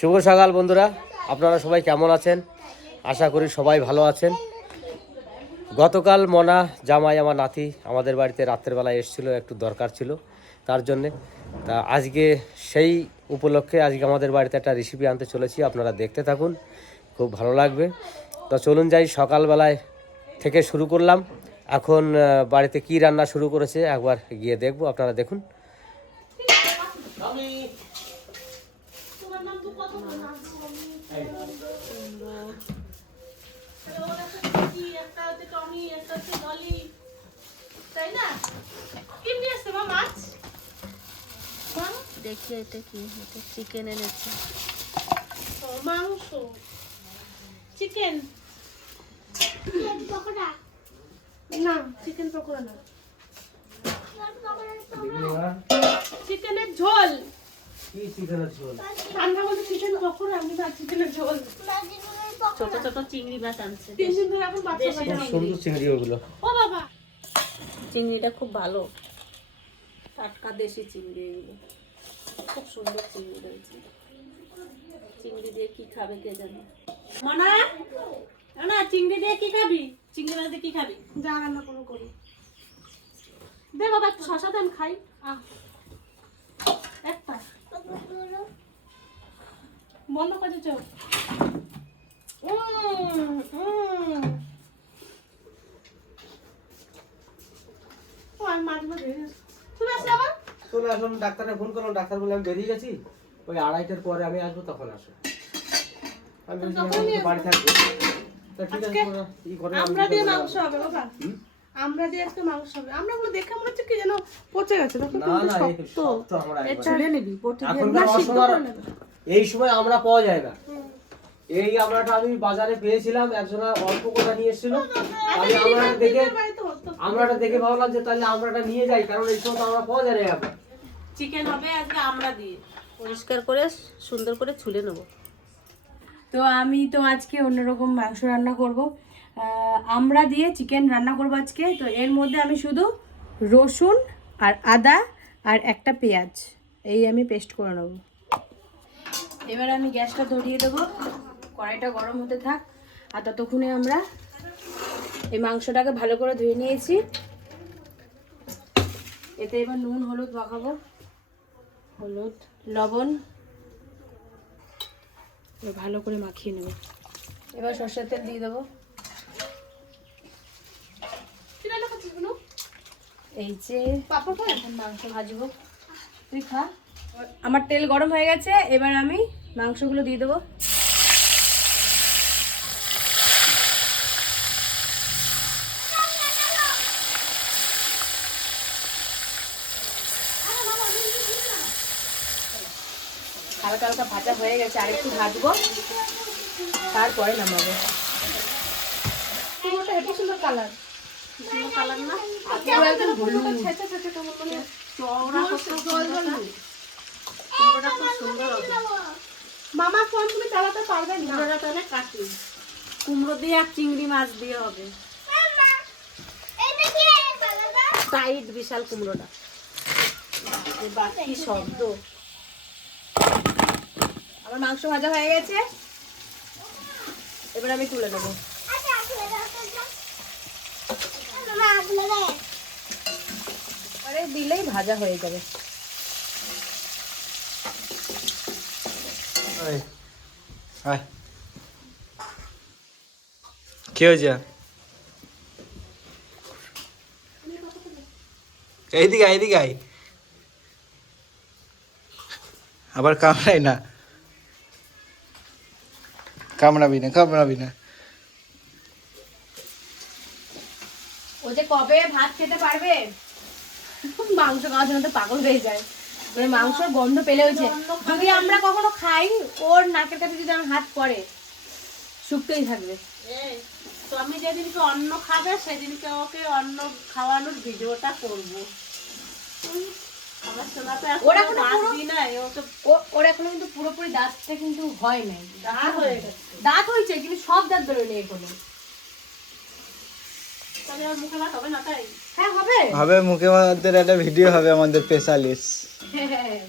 শুভ সকাল, বন্ধুরা। আপনারা সবাই কেমন আছেন? আশা করি সবাই ভালো আছেন। গতকাল মনা জামাই আমার নাতি আমাদের বাড়িতে রাত্রেবেলায় এসেছিল, একটু দরকার ছিল তার জন্যে। তা আজকে সেই উপলক্ষে আজকে আমাদের বাড়িতে একটা রেসিপি আনতে চলেছি, আপনারা দেখতে থাকুন, খুব ভালো লাগবে। তো চলুন যাই সকালবেলায় থেকে শুরু করলাম। এখন বাড়িতে কি রান্না শুরু করেছে একবার গিয়ে দেখব, আপনারা দেখুন একটা হচ্ছে টমি একটা হচ্ছে ডলি তাই না কি নিয়ে আসছে মা মাছ মা? দেখি এটা কি এটা চিকেন এনেছে মাংস চিকেন পকোড়া না। চিকেন পকোড়া না। চিকেনের ঝোল। ছোট ছোট চিংড়ি মাছ আনছে সুন্দর ওগুলো। চিংড়িটা খুব ভালো। টাটকা দেশি চিংড়ি এগুলো। খুব সুন্দর চিংড়ি রয়েছে চিংড়ি দিয়ে কি খাবে কে জানে? মনা না চিংড়ি দিয়ে কি খাবি? চিংড়ি মাছ দিয়ে কি খাবি? যা রান্না করো করি। দে বাবা একটু শশা দেন খাই। আহ। একটা বন্ধ করে চোখ। হয়ে? চলে আসুন ডাক্তারে ফোন করলাম ডাক্তার বলে আমি বেরিয়ে গেছি। ওই আড়াইটার পরে আমি আসব তখন আসো। আমি তো বাড়ি থাকব। তা ঠিক আছে ই করো, আমরা দিয়ে মাংস হবে বাবা? আমরা দিয়ে আজকে মাংস হবে আমরা ওগুলো দেখে মনে হচ্ছে কি যেন পচে গেছে না এই শক্ত। শক্ত আমরা নিবি বটি দিয়ে না, সিদ্ধ করে নেবে। এই সময় আমরা পাওয়া যায় না। এই আমরাটা আমি বাজারে পেয়েছিলাম একজনা অল্প করে নিয়ে এসেছিল। আমি আমরাটা দেখে আমরাটা দেখে ভাবলাম যে তাহলে আমরাটা নিয়ে যাই কারণ এই সময় তো আমরা পাওয়া যায় না চিকেন হবে আজকে আমরা দিয়ে। পরিষ্কার করে সুন্দর করে ছুলে নেব। তো আমি তো আজকে অন্যরকম মাংস রান্না করব। আমরা দিয়ে চিকেন রান্না করব আজকে। তো এর মধ্যে আমি শুধু রসুন আর আদা আর একটা পেঁয়াজ। এই আমি পেস্ট করে নেব। এবার আমি গ্যাসটা ধরিয়ে দেবো। কড়াইটা গরম হতে থাক। আর ততক্ষণে আমরা এই মাংসটাকে ভালো করে ধুয়ে নিয়েছি। এতে এবার নুন, হলুদ মাখাবো। হলুদ, লবণ। ভালো করে মাখিয়ে নেব। এবার সর্ষের তেল দিয়ে দেবো কি রান্না করছিস বুনু? এই যে? এখন মাংস ভাজবো। তুই খা। আমার তেল গরম হয়ে গেছে এবার আমি মাংসগুলো দিয়ে দেবো। হালকা হালকা ভাজা হয়ে গেছে আর একটু ভাজবো। তারপরে নামাবো। কুমড়োটা কালার না চওড়া কুমড়োটা খুব সুন্দর হবে মামা ফোন তুমি চালাতে পারবে না। কুমড়োটা তাহলে কাটি। কুমড়ো দিয়ে আর চিংড়ি মাছ দিয়ে হবে। টাইট বিশাল কুমড়োটা। বাকি শব্দ। আমার মাংস ভাজা হয়ে গেছে। এবার আমি তুলে নেব। আরে দিলেই ভাজা হয়ে যাবে। কি হয়েছে? এইদিকে এইদিকে আয়। আবার কামড়াই না। কামড়াবি না কামড়াবি না। ও যে কবে ভাত খেতে পারবে? মাংস খাওয়ার জন্য তো পাগল হয়ে যায়। মানে মাংসর গন্ধ পেলে হয়েছে যদি আমরা কখনো খাই ওর নাকের কাছে যদি আমার হাত পড়ে শুকতেই থাকবে। আমি যেদিনকে অন্ন খাবে সেদিনকে ওকে অন্ন খাওয়ানোর ভিডিওটা করব। ওরা এখনও কিন্তু পুরোপুরি দাঁতটা কিন্তু হয় নাই। দাঁত হয়ে গেছে। দাঁত হয়েছে কিন্তু সব দাঁত ধরে বেরোয়নি এখনও তাহলে ওর মুখে ভাত হবে না তাই? হ্যাঁ হবে। হবে মুখে আমাদের একটা ভিডিও হবে আমাদের স্পেশালিস্ট হ্যাঁ হ্যাঁ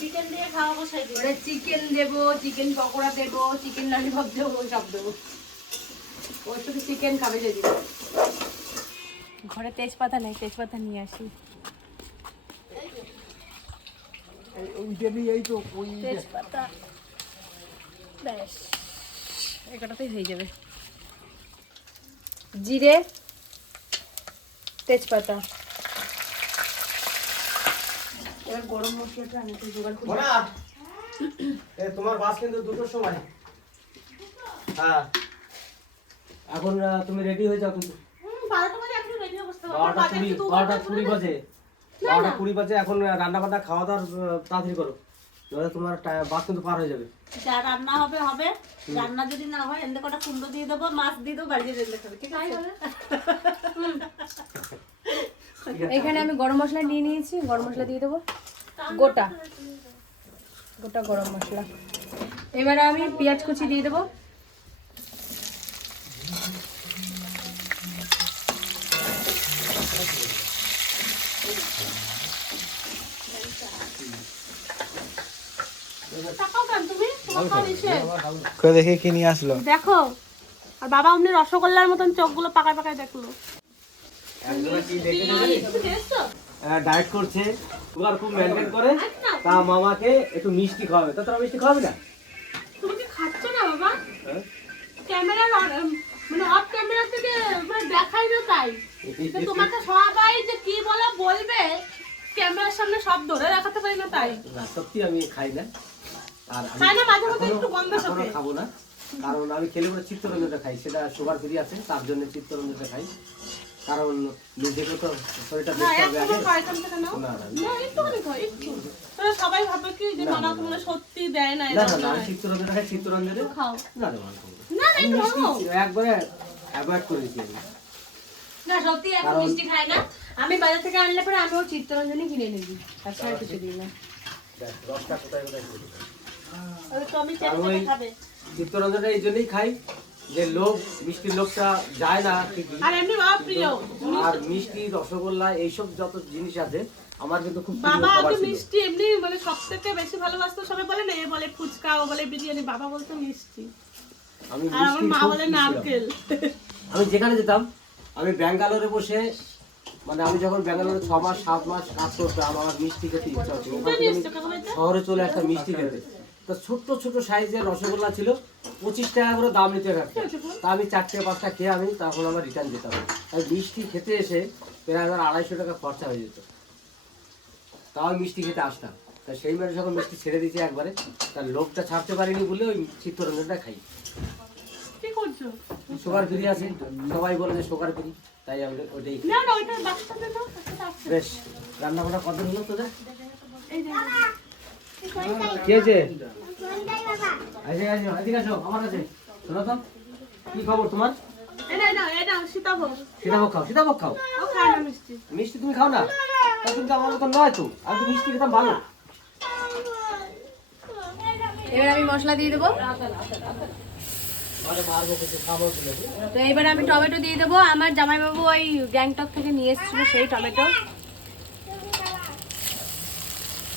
চিকেন দিয়ে খাওয়া বসাই দিই ওটা চিকেন দেবো চিকেন পকোড়া দেবো চিকেন ললিপপ দেবো সব দেবো। ওর শুধু চিকেন খাবে যদি ঘরে তেজপাতা নেই তেজপাতা নিয়ে আসি। তেজপাতা। ব্যাস এটাতেই হয়ে যাবে। জিরে তেজপাতা। এবার গরম মশলাটা আমি একটু জোগাড় করি এ, তোমার বাস কিন্তু দুটোর সময় হ্যাঁ। এখন তুমি রেডি হয়ে যাও কিন্তু। বারোটা এখন বারোটা কুড়ি বারোটা কুড়ি বাজে। বারোটা কুড়ি বাজে এখন রান্না বান্না খাওয়া দাওয়ার তাড়াতাড়ি করো। নইলে তোমার বাস কিন্তু পার হয়ে যাবে। যা রান্না হবে হবে। রান্না যদি না হয় এমনি কটা কুমড়ো দিয়ে দেবো মাছ দিয়ে দেবো বাড়িয়ে রেঁধে খাবে ঠিক আছে? এখানে আমি গরম মশলা নিয়ে নিয়েছি গরম মশলা দিয়ে দেবো। গোটা। গোটা গরম মশলা। এবারে আমি পেঁয়াজ কুচি দিয়ে দেবো টাকাও কেন তুমি তোমার খাওয়া ইসে কেউ দেখে কি নিয়ে আসলো? দেখো আর বাবা অমনি রসগোল্লার মতন চোখগুলো পাকায় পাকায় দেখল। ডায়েট করছে। সুগার খুব মেনটেন করে। তা মামাকে একটু মিষ্টি খাওয়াবে। তা তোরা মিষ্টি খাওয়াবি না? তুমি কি খাচ্ছ না বাবা? হ্যাঁ? ক্যামেরার মানে অফ ক্যামেরা থেকে মানে দেখাই না তাই। তো তোমাকে সবাই যে কি বলে বলবে ক্যামেরার সামনে সব ধরে রাখাতে পারি না তাই। সত্যি আমি খাই না। আর আমি খাব না কারণ আমি খেলে পরে চিত্তরঞ্জনটা খাই সেটা সুগার ফ্রি আছে তার জন্য চিত্তরঞ্জনটা খাই কারণ নিজেকে তো শরীরটা দেখতে হবে আগে সবাই ভাবে কি যে মানা তোমার সত্যি দেয় না খাই চিত্তরঞ্জনে খাও না রে মানা একবারে অ্যাভয়েড করে দিচ্ছি না সত্যি এখন মিষ্টি খাই না আমি বাজার থেকে আনলে পরে আমিও চিত্তরঞ্জনই কিনে নিবি তার সাথে কিছু দিই না রসটা কোথায় কোথায় চিত্তরঞ্জনটা এই জন্যই খাই যে লোভ মিষ্টির লোভটা যায় না আর মিষ্টি রসগোল্লা এইসব যত জিনিস আছে আমার কিন্তু খুব বাবা আগে মিষ্টি এমনি মানে সব থেকে বেশি ভালোবাসতো সবাই বলে না এ বলে ফুচকা ও বলে বিরিয়ানি বাবা বলতো মিষ্টি। আমি আর আমার মা বলে নারকেল। আমি যেখানে যেতাম আমি ব্যাঙ্গালোরে বসে মানে আমি যখন ব্যাঙ্গালোরে ছ মাস সাত মাস কাজ করতাম আমার মিষ্টি খেতে ইচ্ছা বাড়িতে? শহরে চলে একটা মিষ্টি খেতে। তো ছোট্ট ছোট সাইজের রসগোল্লা ছিল পঁচিশ টাকা করে দাম নিতে থাকতো তা আমি চারটে পাঁচটা খেয়ে আমি তখন আমার রিটার্ন যেতাম তাই মিষ্টি খেতে এসে প্রায় আমার আড়াইশো টাকা খরচা হয়ে যেত। তাও মিষ্টি খেতে আসতাম। তাই সেই মানে যখন মিষ্টি ছেড়ে দিয়েছি একবারে তার লোভটা ছাড়তে পারিনি বলে ওই চিত্তরঞ্জনটা খাই। সুগার ফ্রি আছে সবাই বলে যে সুগার ফ্রি তাই আমি ওইটাই। বেশ রান্না বান্না কত হলো তোদের? কি এদিকে আসো আমার কাছে। শোনো তো কি খবর তোমার? সীতাভোগ। খাও সীতাভোগ মিষ্টি। তুমি খাও না? তা তুমি তো আমার মতো নয় তো আমি তো মিষ্টি খেতাম ভালো। এবার আমি মশলা দিয়ে দেবো। তো এবার আমি টমেটো দিয়ে দেবো। আমার জামাইবাবু ওই গ্যাংটক থেকে নিয়ে এসেছিল সেই টমেটো।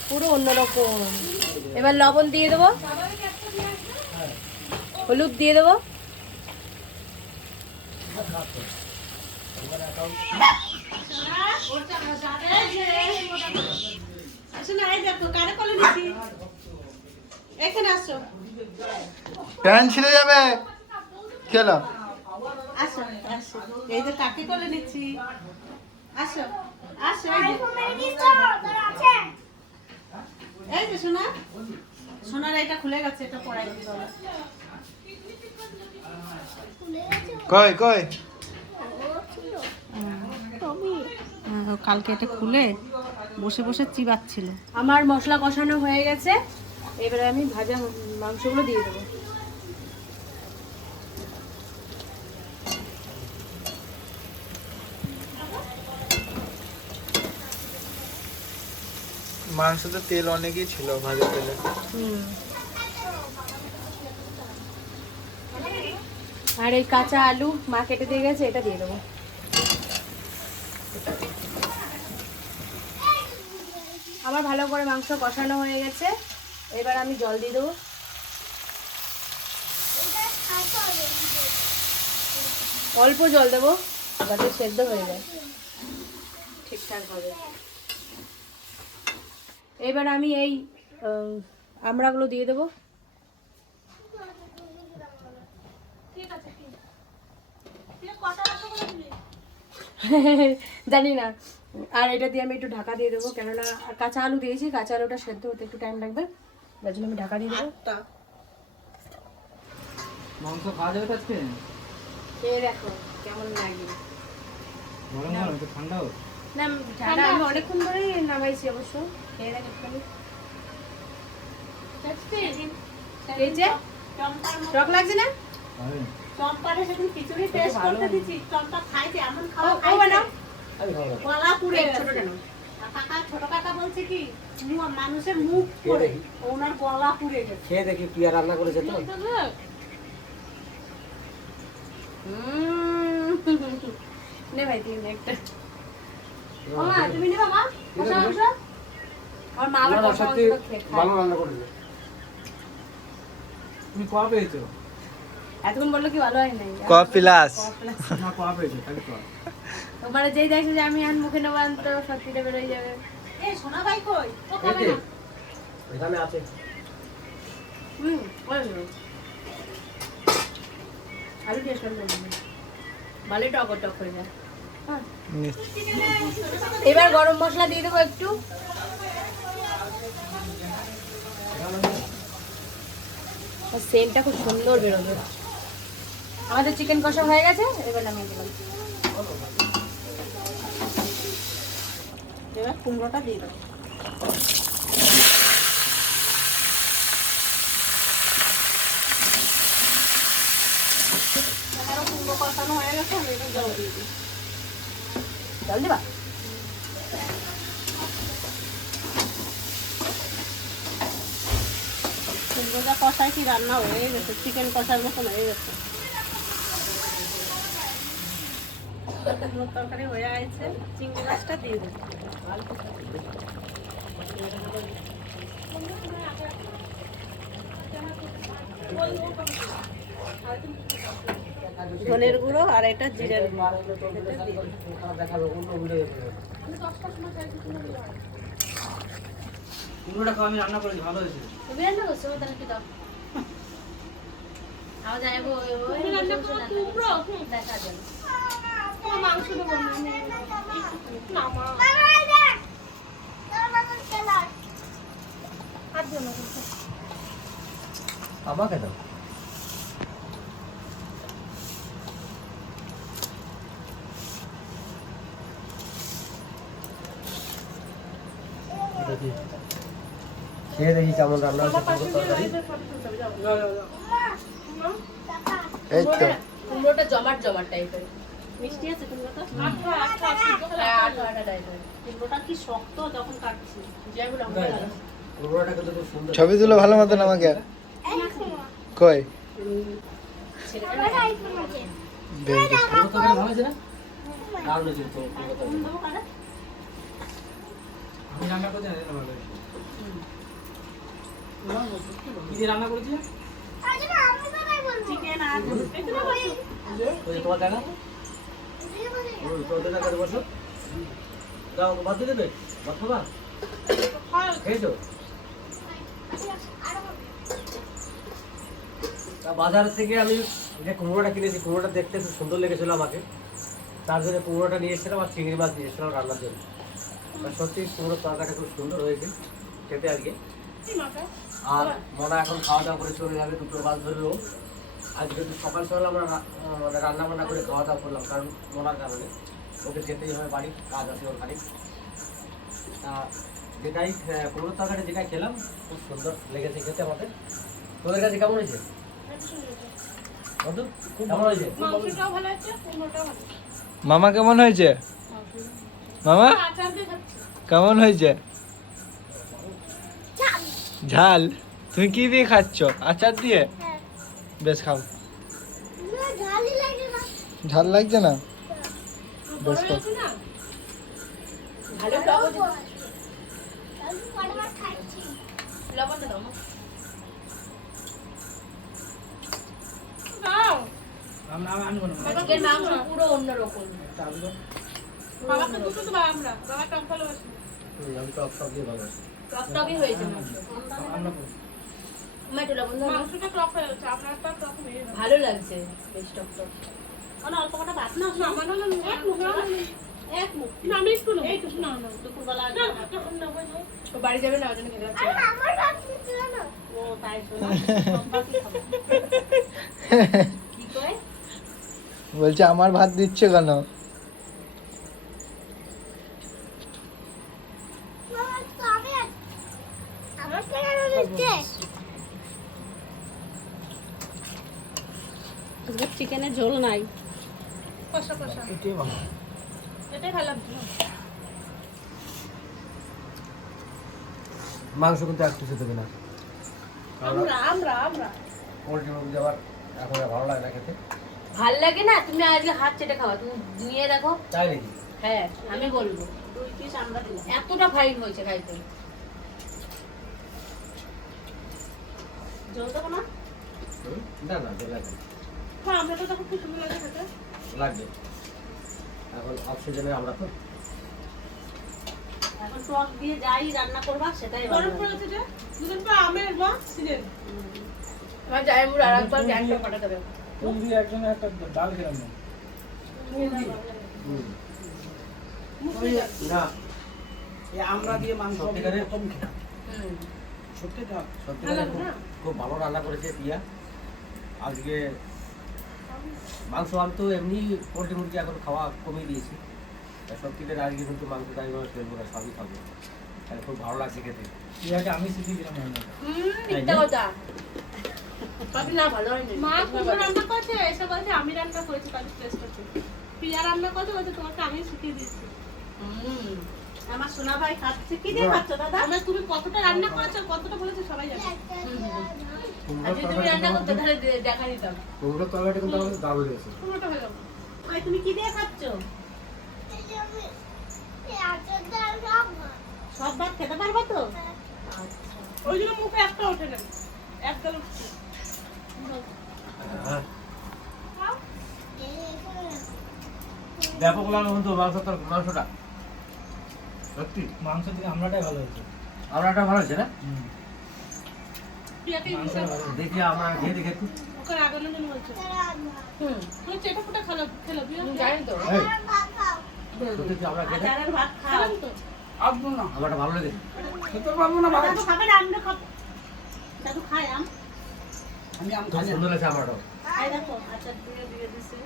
পুরো অন্যরকম। এবার লবণ দিয়ে দেবো। হলুদ দিয়ে দেবো। আসো না, দেখো, নিচ্ছি? এখানে আসো। প্যান্ট ছিঁড়ে যাবে? চলো আসো আসো। এই যে কাকে কোলে নিচ্ছি। আসো আসো এই যে। এই যে সোনা। সোনার এটা খুলে গেছে এটা পড়াই দিই কই কই? কালকে এটা খুলে বসে বসে চিবাচ্ছিল। আমার মশলা কষানো হয়ে গেছে। এবারে আমি ভাজা মাংসগুলো দিয়ে দেবো। মাংসতে তেল অনেকই ছিল, ভাজা তেলে। আর এই কাঁচা আলু মা কেটে দিয়ে গেছে, এটা দিয়ে দেবো। আমার ভালো করে মাংস কষানো হয়ে গেছে। এবার আমি জল দিয়ে দেবো। অল্প জল দেবো, যাতে সেদ্ধ হয়ে যায়। ঠিকঠাক হবে এবার আমি এই আমড়াগুলো দিয়ে দেবো। জানি না। আর এটা দিয়ে আমি একটু ঢাকা দিয়ে দেবো কেননা আর কাঁচা আলু দিয়েছি কাঁচা আলুটা সেদ্ধ হতে একটু টাইম লাগবে। যার জন্য আমি ঢাকা দিয়ে দেবো। মাংস খাওয়া যাবে আজকে? খেয়ে দেখো কেমন লাগে। গরম গরম ঠান্ডা হোক। না ঠান্ডা আমি অনেকক্ষণ ধরেই নামাইছি অবশ্য। খেয়ে দেখ একটুখানি এই যে টক লাগছে না? চম্পারে সেদিন খিচুড়ি টেস্ট করতে দিচ্ছি চম্পা খাইছে এমন খাওয়া খাইছে। বানাও। আমি খাব না। গলা পুড়ে গেছে ছোটটা কাকা ছোট কাকা বলছে কি মানুষের মুখ পড়ে। ওনার গলা পুড়ে গেছে। খেয়ে দেখি প্রিয়া রান্না করেছে তো। উম, নে ভাই তুই নে একটা। তুমি নেবা মা? কষা মাংস আমার মা আবার না, না, কষা সত্যি মাংস খেয়ে খায়। ভালো রান্না করেছে তুমি কয়া পেয়েছ? এতক্ষণ বলল কি ভালো হয় নাই। ক প্লাস না কয়া পেয়েছ তাহলে কয়া? তোমার যেই দেখছে যে আমি আন মুখে নেব আন তো সত্যিটা বেরোয় যাবে। এ সোনা ভাই কই? ও খাবে না। এখানে আছে। হুম ওই আলু টেস্ট করলে ভালোই টক টক হয়ে যায়। এবার গরম মশলা দিয়ে দেবো একটু। সেন্টটা খুব সুন্দর বেরোবে আমাদের চিকেন কষা হয়ে গেছে, এবার নামিয়ে দিলাম। এবার কুমড়োটা দিয়ে আমারও কুমড়ো কষানো হয়ে গেছে, আমি একটু জল দিয়ে দিই। জল দিবা? কষাই কি রান্না হয়ে গেছে? চিকেন কষার মতন হয়ে গেছে। তরকারি হয়ে গেছে চিংড়ি মাছটা দিয়ে দেবো। ধনের গুঁড়ো আর এটা জিরের গুঁড়ো। কুমড়োটা খাওয়া আমি রান্না করেছি ভালো হয়েছে। তুমি রান্না করছ? তাহলে কি দাও। আমার জানাব ওই ওই কুমড়ো? দেখা যাবে। আমাকে দাও। দেখি খেয়ে দেখি কেমন রান্না হচ্ছে এই তো কুমড়োটা জমাট জমাট টাইপের মিষ্টি আছে কুমড়োটা হ্যাঁ, আঠা আঠা টাইপের কুমড়োটা কি শক্ত যখন কাটছি যেগুলো কুমড়োটা কিন্তু খুব সুন্দর ছবি তুলো ভালো মতন আমাকে কই ভালো হয়েছে না দারুণ হয়েছে তো কুমড়োর তরকারি। আমি রান্না করছি না ভালো। কি দিয়ে রান্না করেছি চিকেন আর তোমার দিয়ে দেবে? ভাত খাবা? খেয়েছো? তা বাজার থেকে আমি যে কুমড়োটা কিনেছি কুমড়োটা দেখতে খুব সুন্দর লেগেছিল আমাকে। তার জন্য কুমড়োটা নিয়ে এসেছিলাম আর চিংড়ি মাছ নিয়ে এসেছিলাম রান্নার জন্য। সত্যি কুমড়োর তরকারিটা খুব সুন্দর হয়েছে খেতে আজকে। আর মনে এখন খাওয়া দাওয়া করে চলে যাবে দুটো মাছ ধরলেও আজকে তো সকাল সকাল আমরা মানে রান্না বান্না করে খাওয়া দাওয়া করলাম কারণ মনার কারণে। ওকে যেতেই হবে বাড়ি কাজ আছে ওর বাড়ি তা যেটাই কুমড়োর তরকারি যেটাই খেলাম খুব সুন্দর লেগেছে খেতে আমাদের। তোদের কাছে কেমন হয়েছে? বন্ধু কেমন হয়েছে। মামা কেমন হয়েছে? মামা? কেমন হয়েছে? ঝাল। তুমি কি দিয়ে খাচ্ছ? আচার দিয়ে? বেশ খাও। ঝাল লাগছে না? বেশ খাও। ভালো টক লবণটা আমি আমি আনব না আজকের মাংস পুরো অন্যরকম। বাবাকে দুটো তো আমরা। বাবা টক ভালোবাসি আমি টক সব দিয়ে ভালোবাসি হয়েছে মা একটু লবণ মাংসটা টক হয়ে যাচ্ছে আপনার তো টক হয়ে ভালো লাগছে বেশ টকটক মানে অল্প কটা ভাত না সামান্য এক মুখ এক মুখ। না আমি একটু নেব। এইটুকু না না দুপুরবেলা ও বাড়ি যাবে না। ও তাই শোনা কি কয়? বলছে আমার ভাত দিচ্ছে কেন চিকেনের ঝোল নাই কষা কষা এটাই ভালো এটাই ভালো লাগছে মাংস কিন্তু একটু খেতে হবে না। আমরা আমরা আমরা। পোলট্রি মুরগি আবার এখন ভালো লাগে না খেতে। ভালো লাগে না? তুমি আজকে হাত চেটে খাওয়া তুমি নিয়ে দেখো। তাই নাকি? হ্যাঁ আমি বলব। দুই পিস আমরা দিলাম এতটা ফাইন হয়েছে খাইতে। দেবো না? না না লাগবে। হ্যাঁ আমরা তো তখন খুব সুন্দর লাগে খেতে। লাগবে। এখন অক্সিজেনে আমরা তো এখন টক দিয়ে যাই রান্না করবা সেটাই ভালো গরম লাগে। পড়েছে যে? দুদিন পর আমের বা আমার মুড় আর একবার গ্যাংটা দিয়ে একজনে একটা ডাল খেলাম না। এই আমরা দিয়ে মাংস প্রথম খেলাম। সত্যি তো সত্যি খুব খুব ভালো রান্না করেছে পিয়া। আজকে মাংস আমি তো এমনি পোলট্রি মুরগি এখন খাওয়া কমিয়ে দিয়েছি। তা সত্যিকার আজকে কিন্তু মাংসটা আমি আমার ফেলব না সবই খাব। তাই খুব ভালো লাগছে খেতে। ইয়াকে আমি শিখিয়ে দিলাম মিথ্যা কথা। ভাবি না ভালো হয়নি। মা কুমড়ো রান্না করেছে এসে বলছে আমি রান্না করেছি কালি টেস্ট আছে পিয়া রান্না করছে বলছে তোমাকে আমি শিখিয়ে দিয়েছি হুম আমার সোনা ভাই খাচ্ছে। কি দিয়ে খাচ্ছ দাদা? তুমি কতটা রান্না করেছ কতটা বলেছ সবাই জানে। তুমি রান্না করতে তাহলে দেখা দিতাম। কুমড়োর তরকারিটা কিন্তু আমাদের দারুণ হয়েছে। কুমড়োটা হয়ে যাবে ভাই তুমি কি দিয়ে খাচ্ছ? সব ভাত খেতে পারব তো? ওই জন্য মুখে একটা ওঠে না। উঠছে। হ্যাঁ। ব্যাপক লাগল কিন্তু মাংস তর- মাংসটা। সত্যি? মাংস থেকে আমরাটাই ভালো হয়েছে। আমরাটা ভালো হয়েছে না হুম পিয়াকে মাংসটা ভালো হয়েছে। দেখি আমরা খেয়ে দেখে ওকে আগানোর জন্য বলছে হুম তুমি চেটা ফুটা খেলো খেলো বিয়ে জানি তো। সত্যি কি আমরা খেতে। ভাত খাও। তো? আসব না। আমারটা ভালো লেগেছে। খেতে পারব না ভালো খাবে না আমরা খাব। দাদু খাই আম। আমি আম খাই সুন্দর আছে আমারটাও খাই দেখো আচ্ছা দিয়ে দিয়ে দিছে।